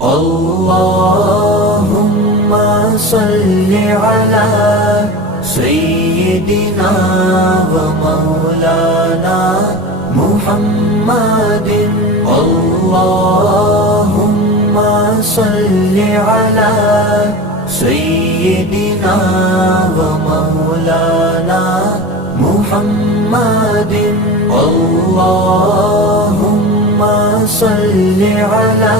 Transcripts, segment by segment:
اللهم صل على سيدنا ومولانا محمد. اللهم صل على سيدنا ومولانا محمد. اللهم صل على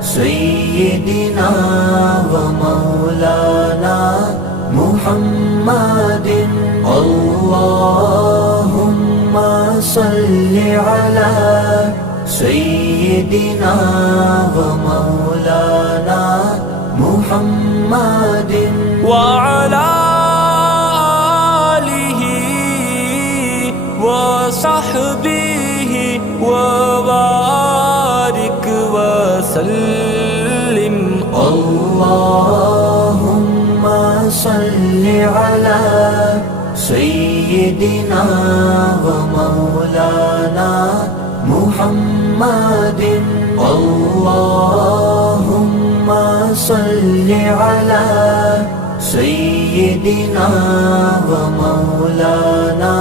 سيدنا ومولانا محمد. اللهم صل على سيدنا ومولانا محمد وعلى آله وصحبه وبارك وسلم. اللهم صل على سيدنا ومولانا محمد. اللهم صل على سيدنا ومولانا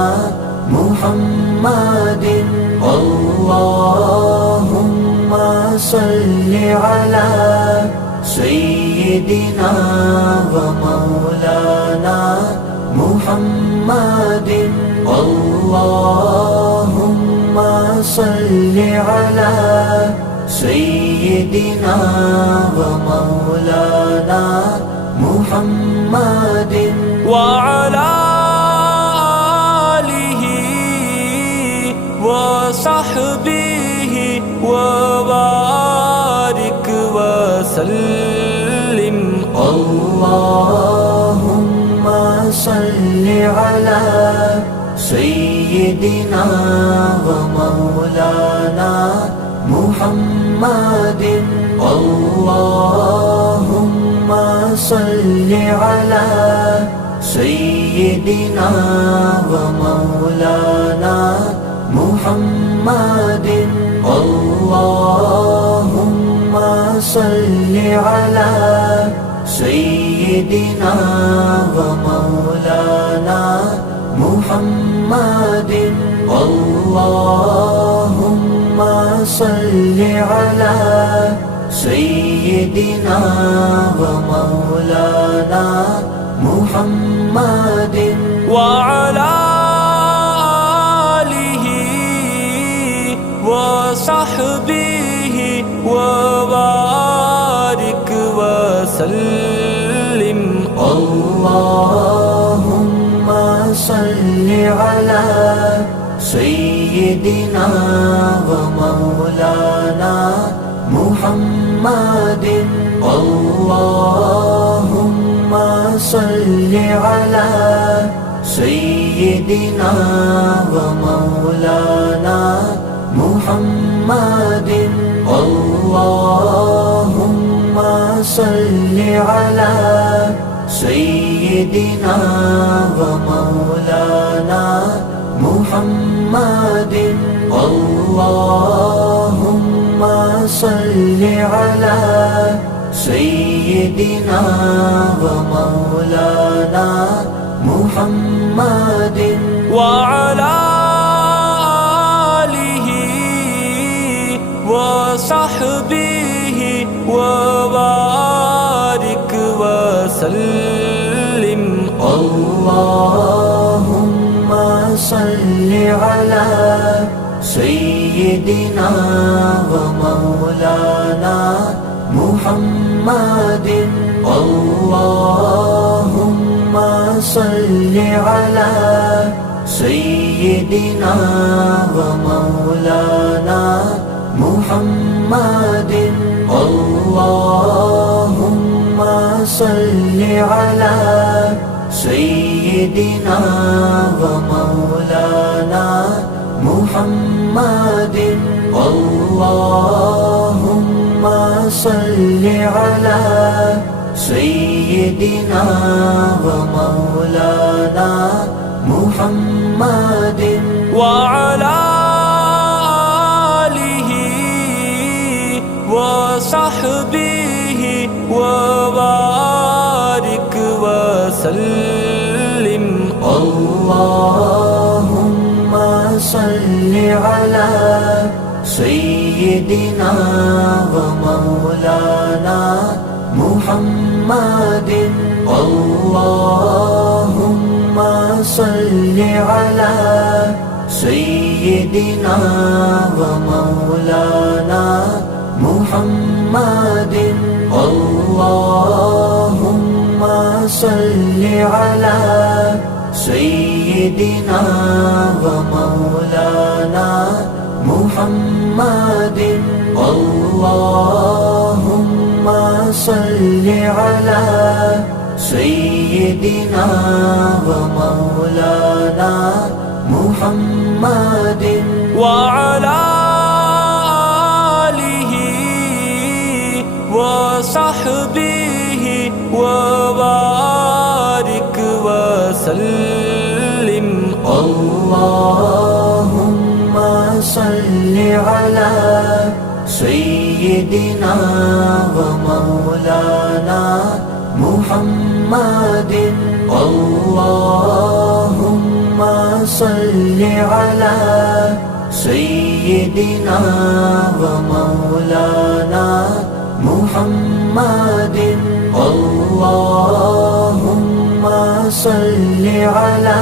محمد. اللهم صل على سيدنا ومولانا محمد. اللهم صل على سيدنا ومولانا محمد وعلى آله وصحبه وبارك وسلم. اللهم صل على سيدنا ومولانا محمد. اللهم صل على سيدنا ومولانا محمد. اللهم صل على سيدنا ومولانا محمد. اللهم صل على سيدنا ومولانا محمد وعلى آله وصحبه وبارك وسلم. اللهم صل على سيدنا ومولانا محمد. اللهم صل على سيدنا ومولانا محمد. اللهم صل على سيدنا ومولانا محمد. اللهم صل على سيدنا ومولانا محمد وعلى آله وصحبه وبارك وسلم. اللهم صل على سيدنا ومولانا محمد. اللهم صل على سيدنا ومولانا محمد. اللهم صل على سيدنا ومولانا محمد. اللهم صل على سيدنا ومولانا محمد وعلى آله وصحبه وصحبه وبارك وسلم. اللهم صل على سيدنا ومولانا محمد. اللهم صل على سيدنا ومولانا محمد. اللهم صل على سيدنا ومولانا محمد. اللهم صل على سيدنا ومولانا محمد وعلى آله وصحبه وبارك وسلم. اللهم صل على سيدنا ومولانا محمد. اللهم صل على سيدنا ومولانا محمد. اللهم صل على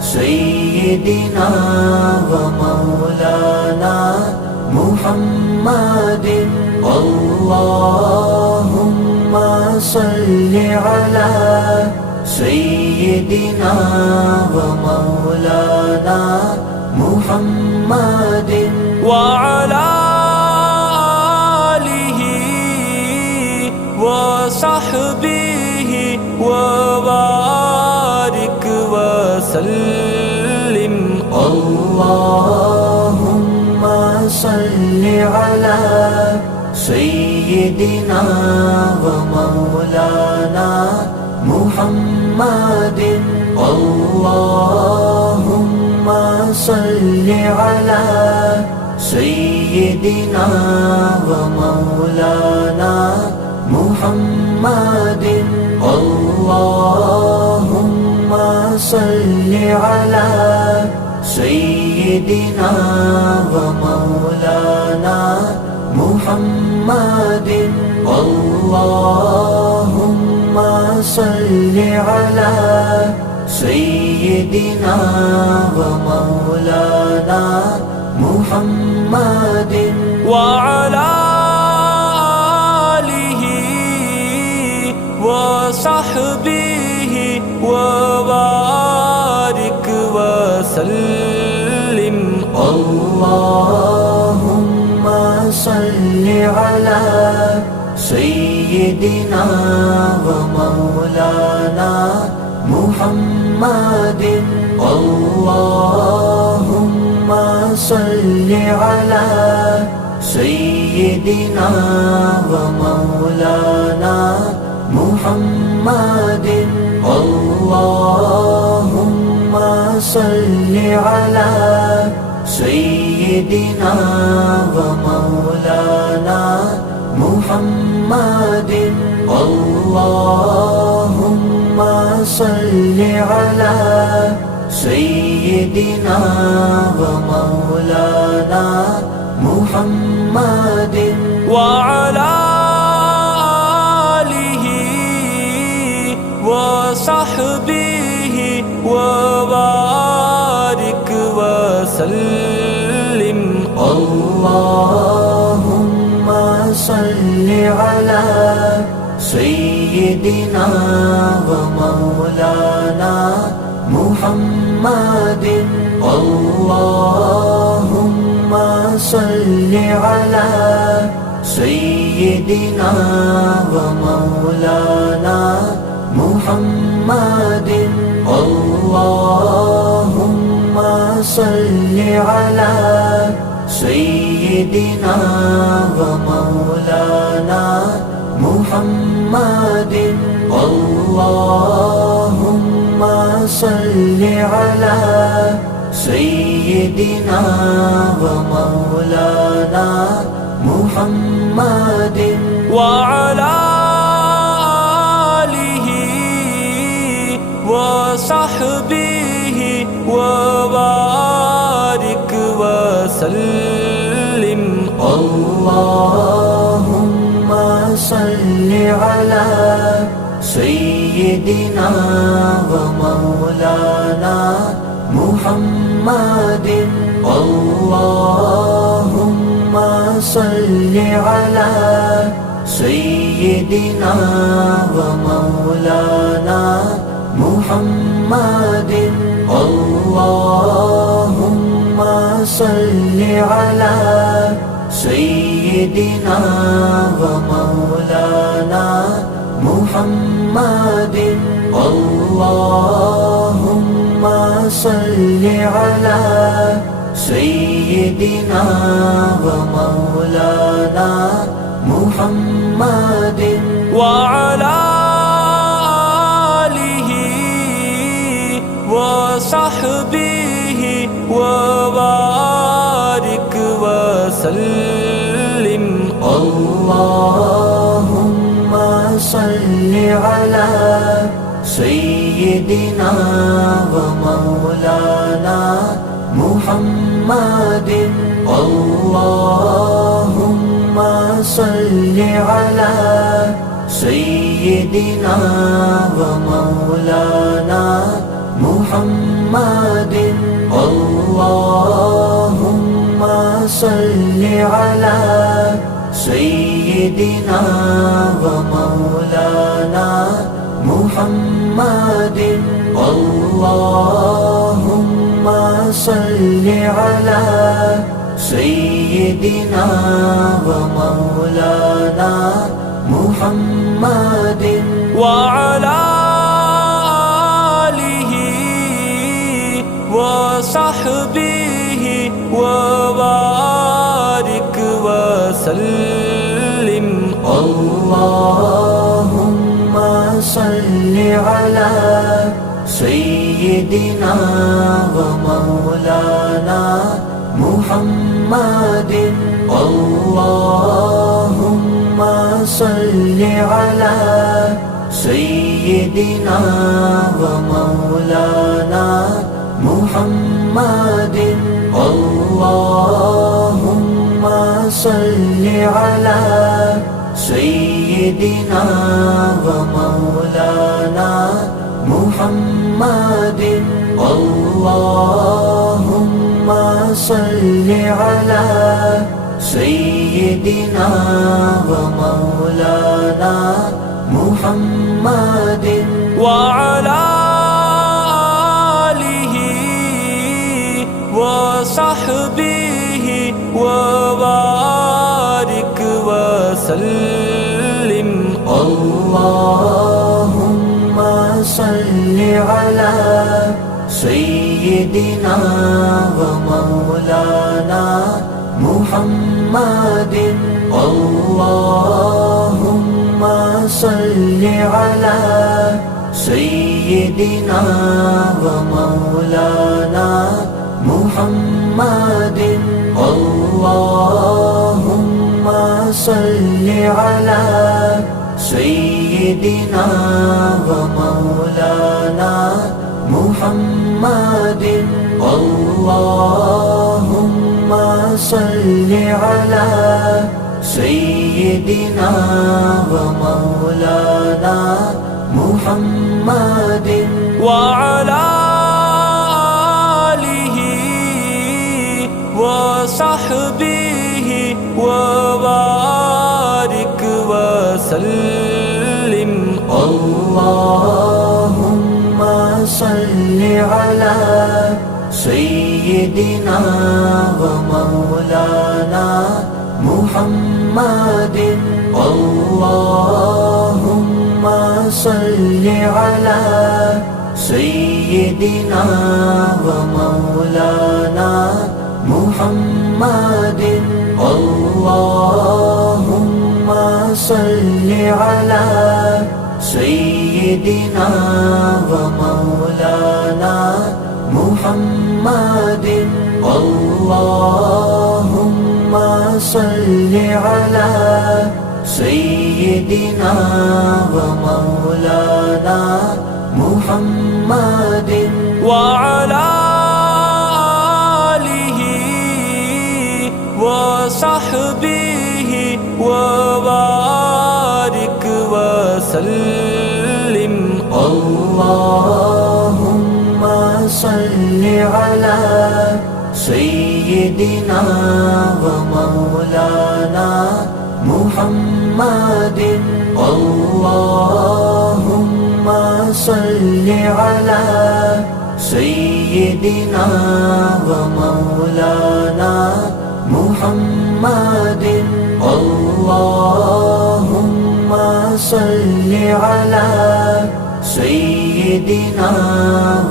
سيدنا ومولانا محمد. اللهم صل على سيدنا ومولانا محمد وعلى آله وصحبه وبارك وسلم. اللهم صل على سيدنا ومولانا محمد. اللهم صل على سيدنا ومولانا محمد. اللهم صل على سيدنا ومولانا محمد. اللهم صل على سيدنا ومولانا محمد وعلى آله وصحبه وبارك وسلم. اللهم صل على سيدنا ومولانا محمد. اللهم صل على سيدنا ومولانا محمد. اللهم صل على سيدنا ومولانا محمد. اللهم صل على سيدنا ومولانا محمد وعلى آله وصحبه وبارك وسلم. اللهم صل على سيدنا ومولانا محمد. اللهم صل على سيدنا ومولانا محمد. اللهم صل على سيدنا ومولانا محمد. اللهم صل على سيدنا ومولانا محمد وعلى آله وصحبه وبارك وسلم. اللهم صل على سيدنا ومولانا محمد. اللهم صل على سيدنا ومولانا محمد. اللهم صل على سيدنا ومولانا محمد. اللهم صل على سيدنا ومولانا محمد وعلى آله وصحبه وبارك وسلم. اللهم صل على سيدنا ومولانا محمد. اللهم صل على سيدنا ومولانا محمد. اللهم صل على سيدنا ومولانا محمد. اللهم صل على سيدنا ومولانا محمد وعلى آله وصحبه وبارك وسلم. اللهم صل على سيدنا ومولانا محمد. اللهم صل على سيدنا ومولانا محمد. اللهم صل على سيدنا ومولانا محمد. اللهم صل على سيدنا ومولانا محمد وعلى آله وصحبه وبارك وسلم. اللهم صل على سيدنا ومولانا محمد. اللهم صل على سيدنا ومولانا محمد. اللهم صل على سيدنا ومولانا محمد. اللهم صل على سيدنا ومولانا محمد وعلى آله وصحبه وبارك وسلم. اللهم صل على سيدنا ومولانا محمد. اللهم صل على سيدنا ومولانا محمد. اللهم صل على سيدنا ومولانا محمد. اللهم صل على سيدنا ومولانا محمد وعلى آله وصحبه وبارك وسلم. اللهم صل على سيدنا ومولانا محمد. اللهم صل على سيدنا ومولانا محمد. اللهم صل على سيدنا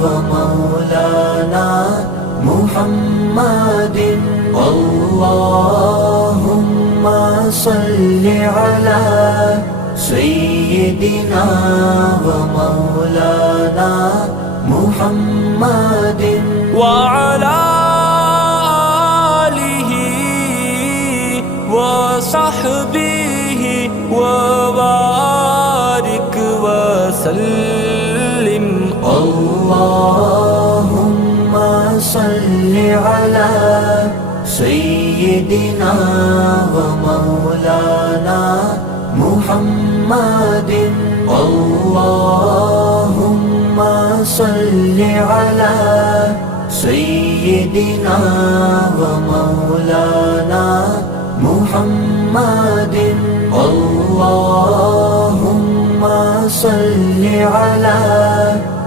ومولانا محمد. اللهم صل على سيدنا ومولانا محمد وعلى آله وصحبه وبارك وسلم. اللهم صل على سيدنا ومولانا محمد. اللهم صل على سيدنا ومولانا محمد. اللهم صل على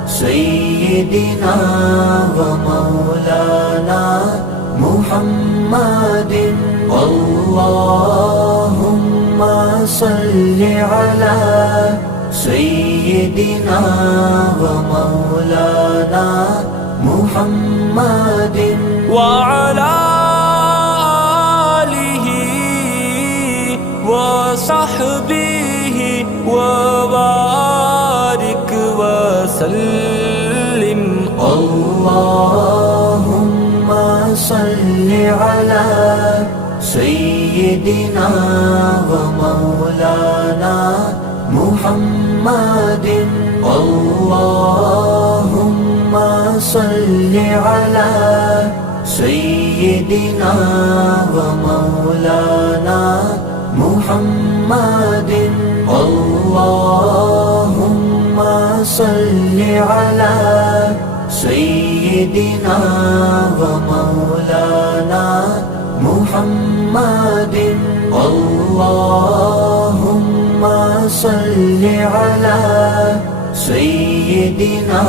سيدنا ومولانا محمد. اللهم صل على سيدنا ومولانا محمد وعلى آله وصحبه وبارك وسلم. اللهم صل على سيدنا ومولانا محمد. اللهم صل على سيدنا ومولانا محمد. اللهم صل على سيدنا ومولانا محمد. اللهم صل على سيدنا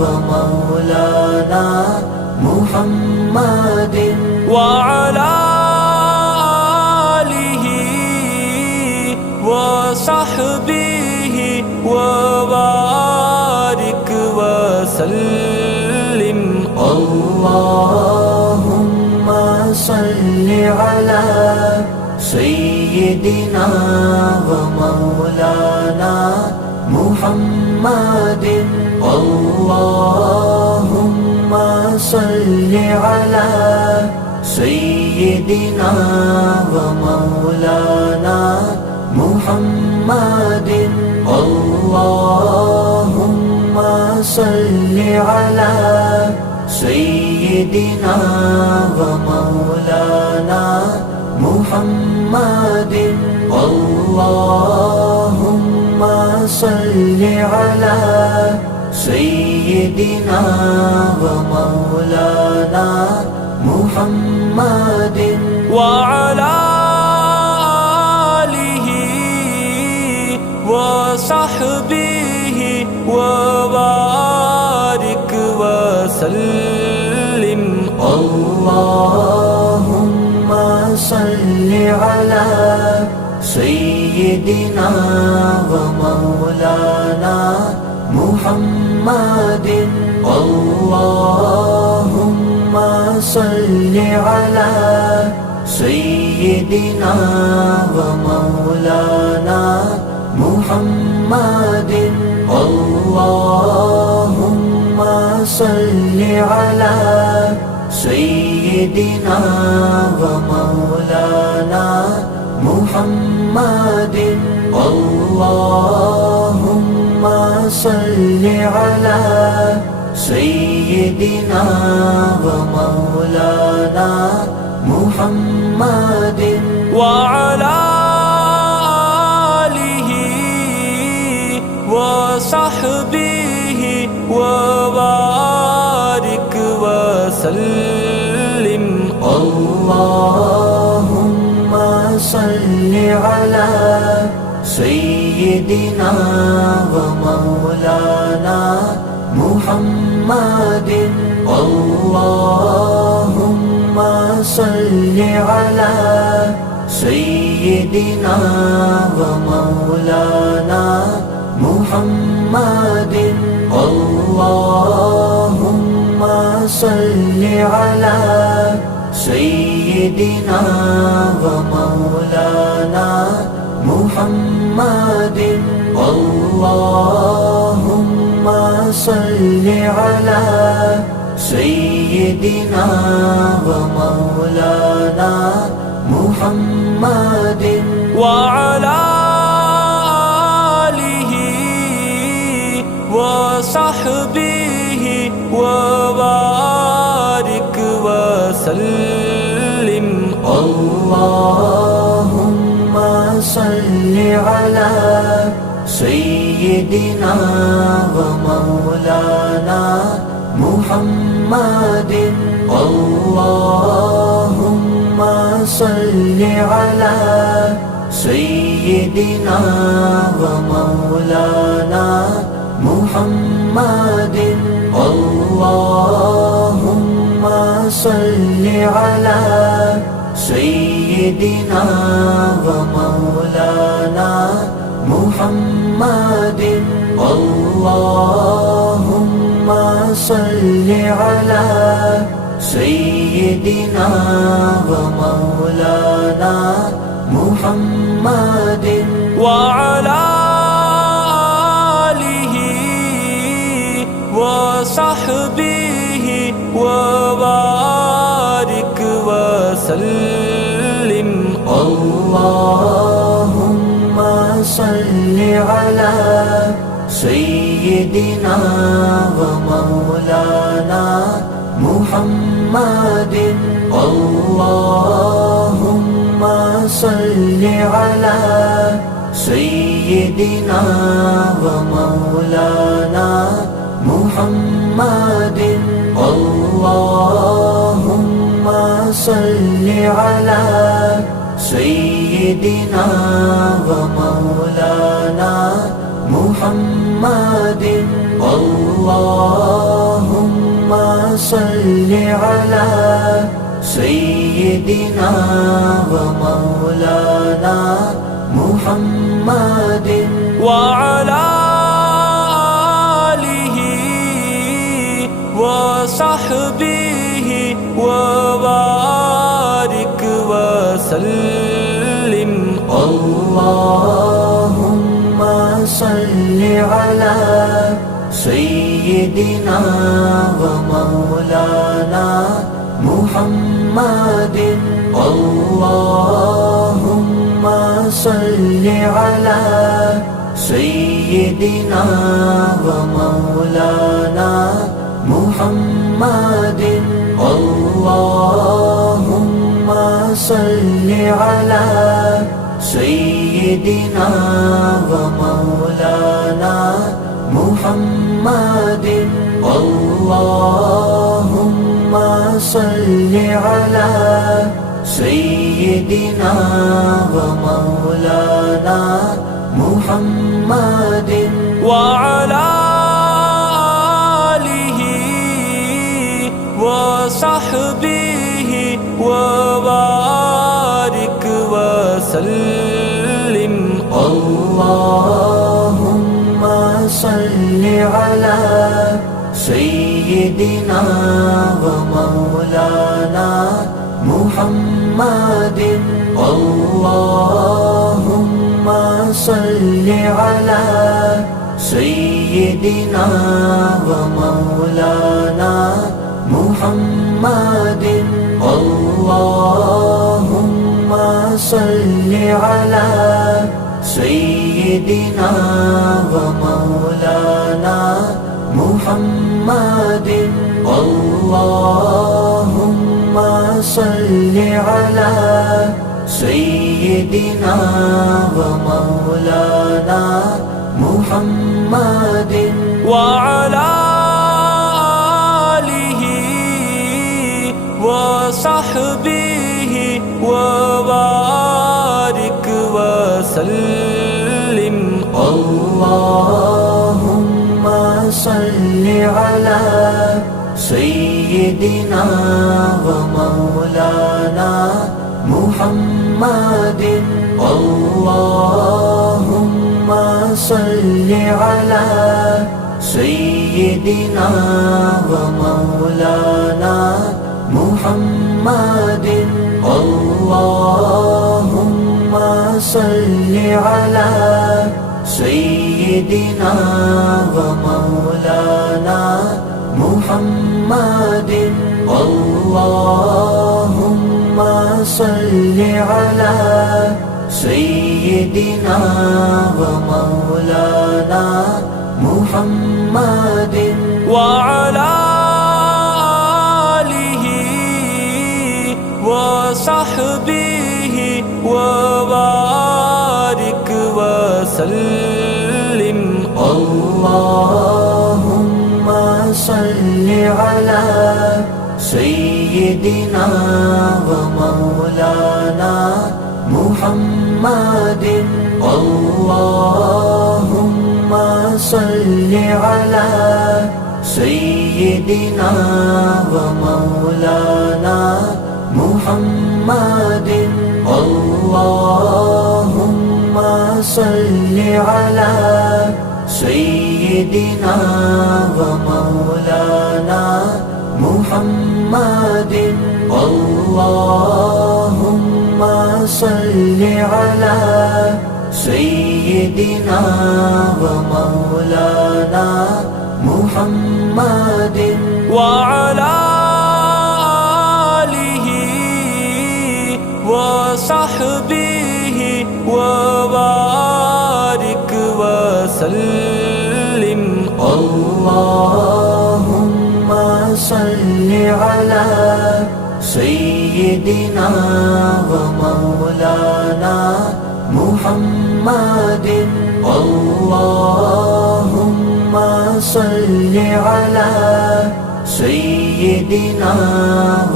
ومولانا محمد وعلى آله وصحبه وبارك وسلم. اللهم صل على سيدنا ومولانا محمد. اللهم صل على سيدنا ومولانا محمد. اللهم صل على سيدنا ومولانا محمد. اللهم صل على سيدنا ومولانا محمد وعلى آله وصحبه وبارك وسلم. اللهم صل على سيدنا ومولانا محمد. اللهم صل على سيدنا ومولانا محمد. اللهم صل على سيدنا سيدنا ومولانا محمد اللهم صل على سيدنا ومولانا محمد وعلى آله وصحبه وبارك وسلم اللهم صل على سيدنا ومولانا محمد اللهم صل على سيدنا ومولانا محمد اللهم صل على سيدنا ومولانا محمد اللهم صل على سيدنا ومولانا محمد وعلى آله وصحبه وبارك وسلم اللهم صل على سيدنا ومولانا محمد اللهم صل على سيدنا ومولانا محمد اللهم صل على سيدنا ومولانا محمد اللهم صل على سيدنا ومولانا محمد وعلى آله وصحبه وبارك وسلم اللهم صل على سيدنا ومولانا محمد اللهم صل على سيدنا ومولانا محمد اللهم صل على سيدنا ومولانا محمد اللهم صل على سيدنا ومولانا محمد وعلى آله وصحبه وبارك وسلم اللهم صل على سيدنا ومولانا محمد اللهم صل على سيدنا ومولانا محمد اللهم صل على سيدنا ومولانا محمد اللهم صل على سيدنا ومولانا محمد وعلى آله وصحبه وبارك وسلم اللهم صل على سيدنا ومولانا محمد اللهم صل على سيدنا ومولانا محمد اللهم صل على سيدنا ومولانا محمد اللهم صل على سيدنا ومولانا محمد وعلى آله وصحبه وبارك وسلم اللهم صل على سيدنا ومولانا محمد اللهم صل على سيدنا ومولانا محمد اللهم صل على سيدنا ومولانا محمد اللهم صل على سيدنا ومولانا محمد وعلى آله وصحبه وبارك وسلم اللهم صل على سيدنا ومولانا محمد اللهم صل على سيدنا ومولانا محمد اللهم صل على سيدنا ومولانا محمد اللهم صل على سيدنا ومولانا محمد وعلى آله وصحبه وبارك وسلم اللهم صل على سيدنا ومولانا محمد اللهم صل على سيدنا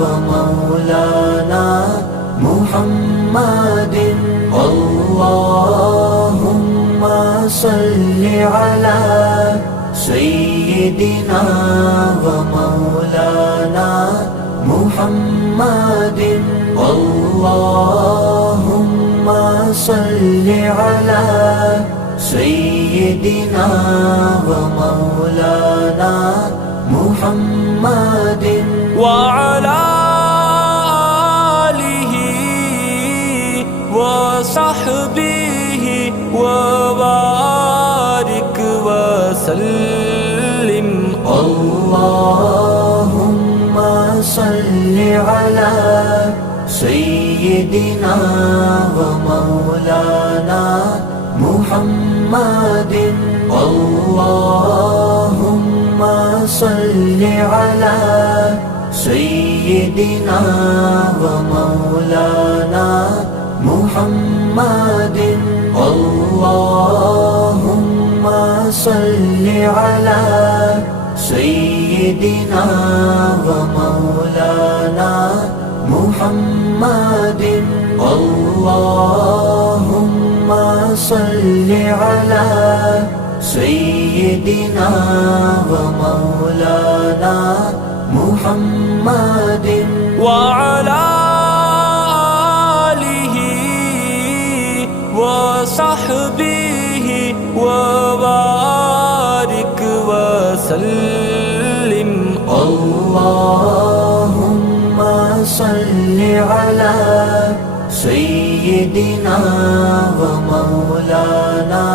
ومولانا محمد اللهم صل على سيدنا ومولانا محمد اللهم صل على سيدنا ومولانا محمد وعلى آله وصحبه وبارك وسلم اللهم صل على سيدنا ومولانا محمد اللهم صل على سيدنا ومولانا محمد اللهم صل على سيدنا ومولانا محمد اللهم صل على سيدنا ومولانا محمد وعلى آله وصحبه وبارك وسلم اللهم صل على سيدنا ومولانا